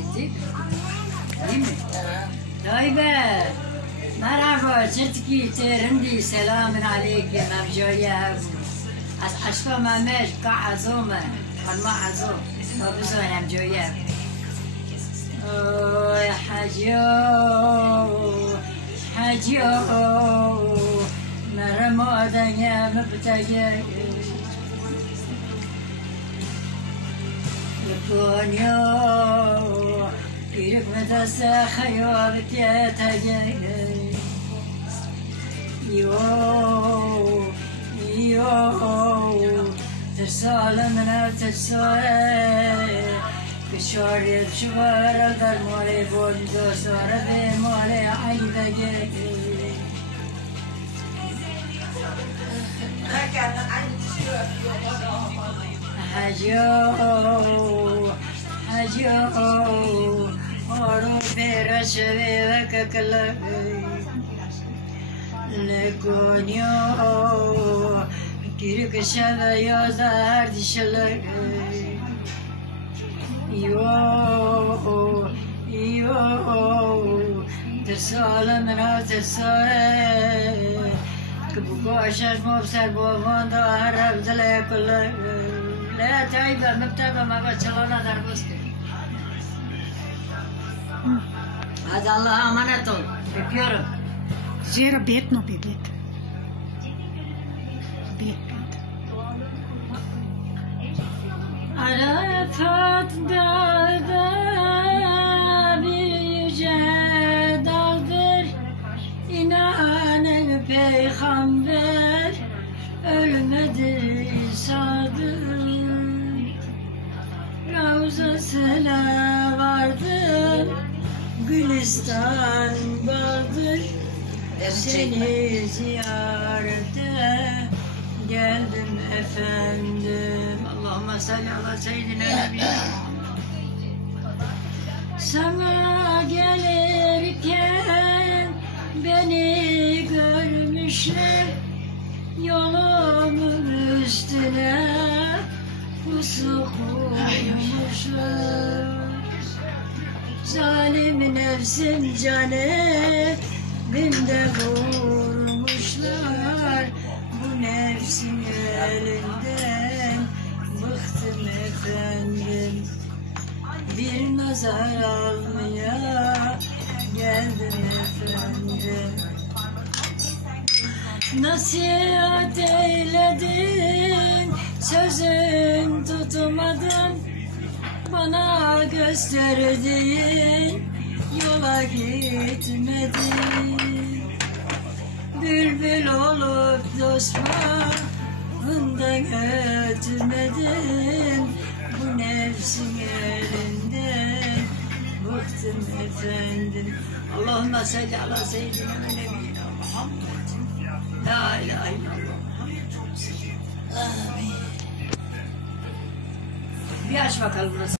Bitti. Değil mi? Daybe. Merhaba, çirtki terindi, selamun aleyküm, amcaya. Aşkı Mehmet, ka'azome, kalma azom, babuzon amcaya. Oy hacyo, hacyo, merhaba ya mübtege. Yaponyo, yürük medasa hayat yetege. Yo, ترسالة من ترسالة بشاري بشوارة در مالي بولدو سارة بمالي عيدة جيكي حجو أورو بيرشوي وككلك Legonyo, kiruk şava yazar dişler. Yo, tersale mena tersale. Kubu aşaş mobser bovanda harab zale kulle. La tayba mebtaba ma başlana darbuske. Hadi Allah'a emanet ol. Öpüyorum. Zero bitno biblit. Bit. Arafat dağda bir yüce dağdır. İnanen peygamber ölmedi sadır. Ravzasına vardır, Gülistan bağdır. Seni ziyarete geldim efendim. Allahümme salli ala seyyidina Nebi. Sana gelirken beni görmüşler, yolumun üstüne pusu koymuşlar. Zalim nefsim canı binde vurmuşlar, bu nefsin elinden bıktım efendim. Bir nazar almaya geldim efendim. Nasihat eyledin, sözün tutmadın, bana gösterdiğin yola gitmedin. Bülbül olup dostlarından ötmedin. Bu nefsin elinden bıktım efendim. Allahümme salli ala seyyidina ve nebiyyina Muhammed. La ilahe illallah. Amin. Bir aç bakalım nasıl.